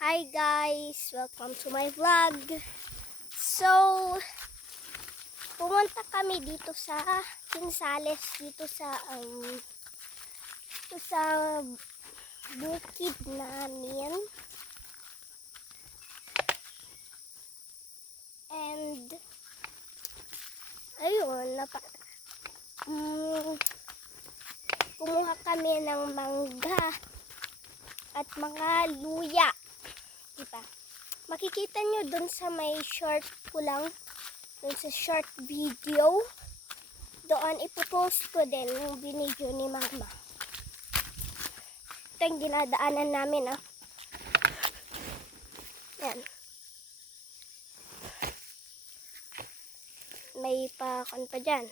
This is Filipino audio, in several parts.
Hi guys! Welcome to my vlog. So, pumunta kami dito sa Kinsales, dito sa bukid namin. And ayun, kumuha kami ng mangga at mga luya. Diba? Makikita nyo dun sa may short ko lang, dun sa short video. Doon ipopost ko din yung binidyo ni mama. Ito yung dinadaanan namin, ah. Yan. May pakon pa dyan.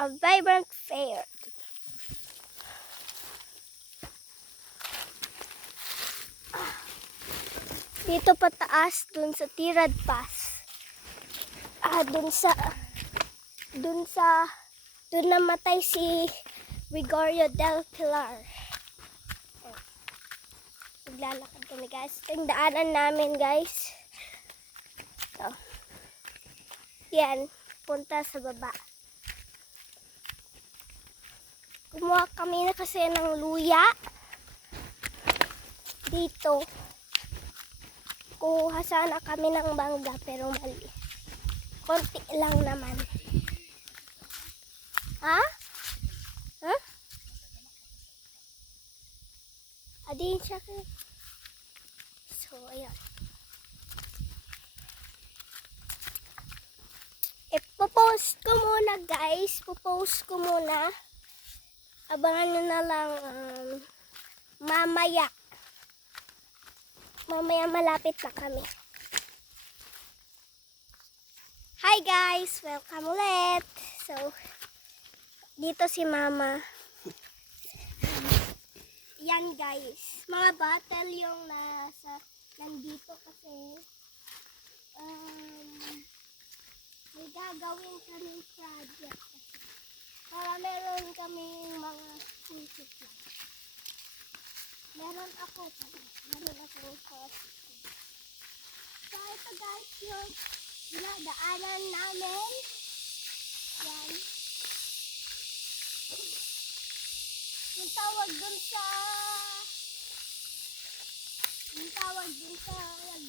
A vibrant fair. Dito pataas, dun sa Tirad Pass. Dun namatay si Gregorio del Pilar. Naglalakad kami guys. Ito yung daanan namin guys. So, yan, punta sa baba. Kumuha kami na kasi ng luya. Dito. Kuha sana kami ng mangga pero mali. Konti lang naman. Ha? Ha? Adiin siya kayo. So, ayan. Ipopost ko muna guys. Popost ko muna. Abangan nyo na lang mamaya. Mamaya malapit na kami. Hi guys! Welcome ulit! So, dito si mama. Yan guys. Mga bottle yung nandito kasi may gagawin kaming project kasi. Para meron kaming mga isip lang. Meron ako cost. So ito guys yung dinadaanan namin. Yan. Yung tawag dun sa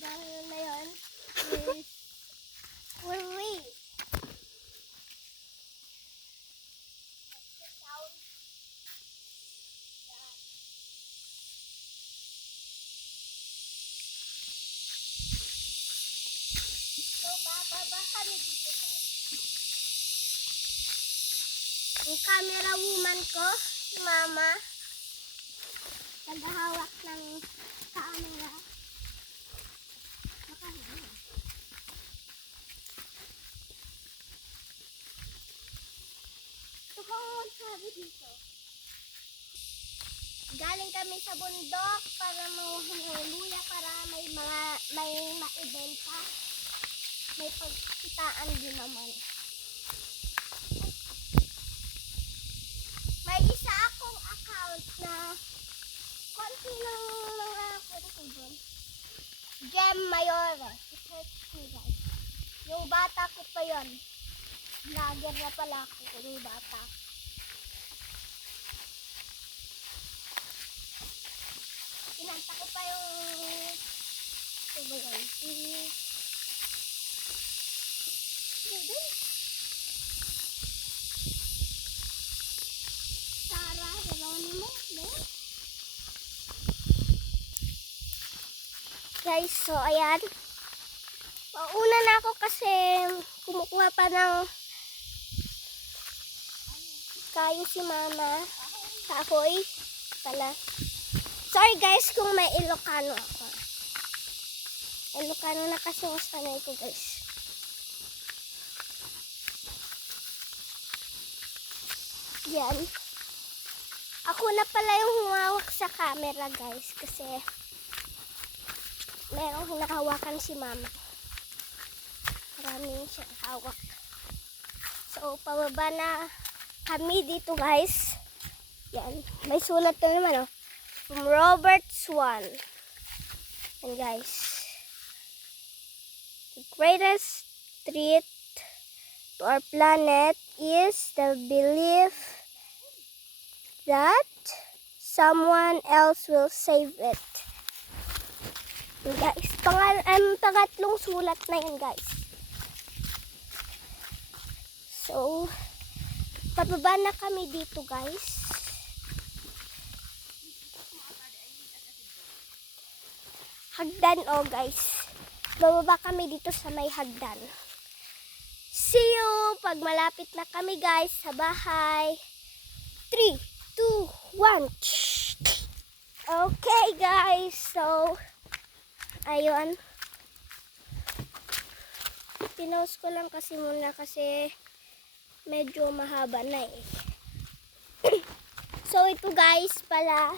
dahil na yun is Wuri. So bababa kami dito guys. Yung camera woman ko, si mama, naghahawak ng camera. Ito kung magsabi dito. Galing kami sa bundok para manguha ng luya para may maibenta. May pagkitaan din naman. May isa akong account na konti ng mga konti doon. Gem Mayore. I-search ko guys. Yung bata ko pa yon. Vlogger na pala ako yung bata. Kinanta ko pa yung Sarah Geronimo. Guys, so ayan. Mauna na ako kasi kumukuha pa ng kayo si mama. Kahoy pala. Sorry guys kung may Ilocano ako. Ilocano na kasi yung sanay ko guys. Yan. Ako na pala yung humawak sa camera guys kasi merong hinahawakan si mama. Maraming siyang hawak. So pababa na kami dito guys. Yan. May sulat na naman, oh. From Robert Swan. And guys, the greatest threat to our planet is the belief that someone else will save it. And guys, pangatlong sulat na yan, guys. So, pababa na kami dito, guys. Hagdan, oh guys. Bababa kami dito sa may hagdan. See you pag malapit na kami, guys, sa bahay. 3, 2, 1. Okay, guys. So, ayun. Pinost ko lang kasi muna kasi medyo mahaba na eh. So, ito guys pala.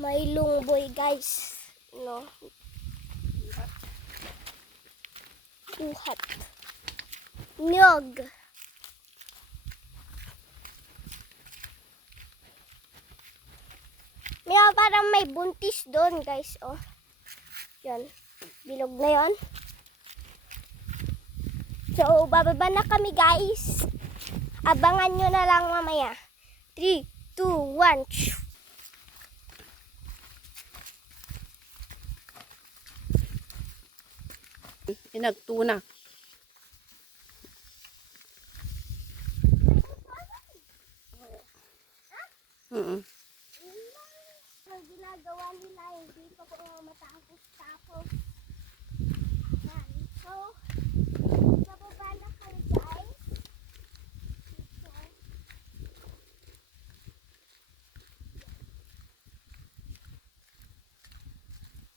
May lungboy, guys. No. Uhat. Nyog. Parang may buntis doon, guys. Oh. Yan. Bilog na yon. So, bababa na kami, guys. Abangan nyo na lang mamaya. 3, 2, 1. Inagtuna. Ang ginagawa nila, hindi pa po matapos-tapos. So, bababa na kayo, guys.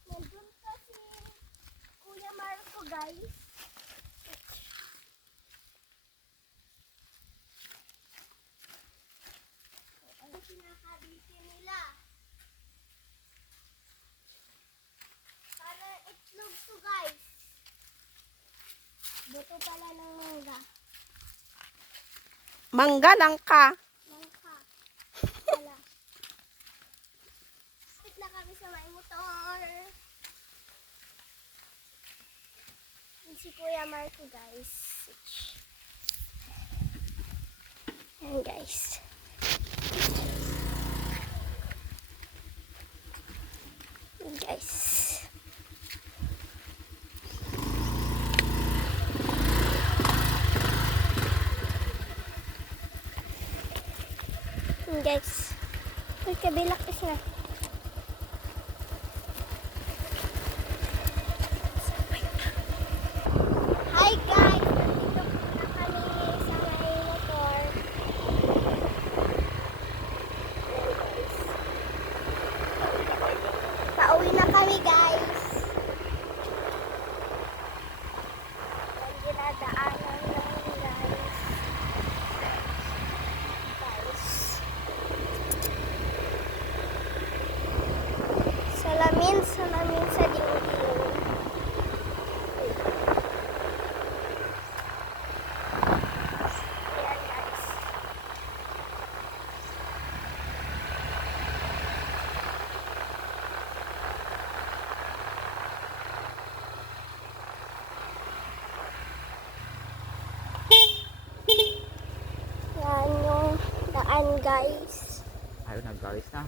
Nandun kasi Kuya Marco, guys. Ano pinakabiti nila? Para itlog to, guys. Buto pala ng mangga. Mangga lang ka. Mangka. Wala. Spit na kami sa may motor. Yung si Kuya Marco, guys. Ayan, guys. Ayan, guys. Ayan, guys. Uy, kabilak is na. Hi, guys! Dito na kami sa may motor. Pauwi na kami, guys. Ang dinadaanan namin, guys. Salamin sa dingding. Ayan, guys. Yan yung daan, guys. Ayaw nag-garis na.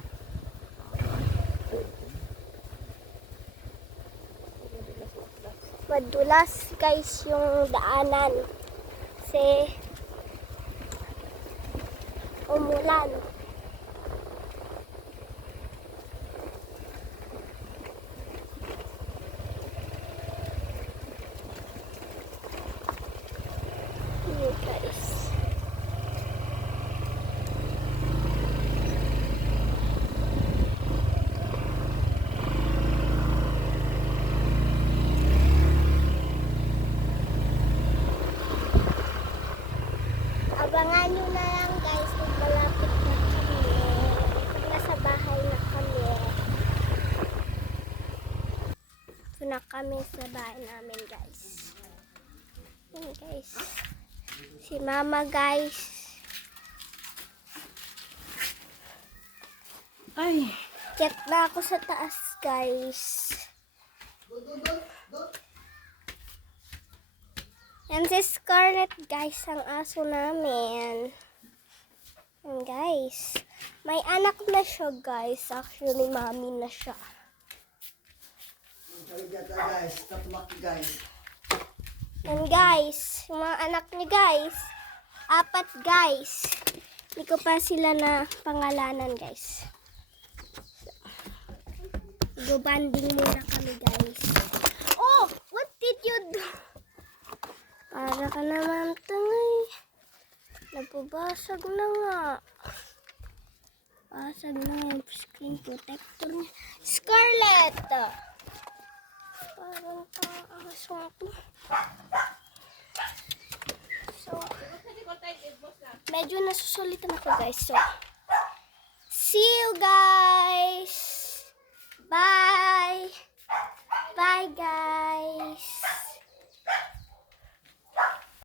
Madulas, guys, yung daanan. Kasi umulan. Yun, guys. Abangan nyo na lang, guys, kung malapit na kami. Kung nasa bahay na kami. Ito na kami sa bahay namin, guys. Yun, guys. Si Mama, guys. Ay, Get na ako sa taas, guys. Yan si Scarlett, guys, ang aso namin. Yan, guys. May anak na siya, guys. Actually, mami na siya. Guys, tatumaki guys. Yan, guys. Yung mga anak niya, guys. 4, guys. Hindi ko pa sila na pangalanan, guys. Go-banding muna kami, guys. Oh! What did you do? Para ka naman tangay. Nababasag na nga. Basag na nga yung screen protector niya. Scarlett! Parang aso to. So, medyo nasusulitan ako, guys. So, see you guys!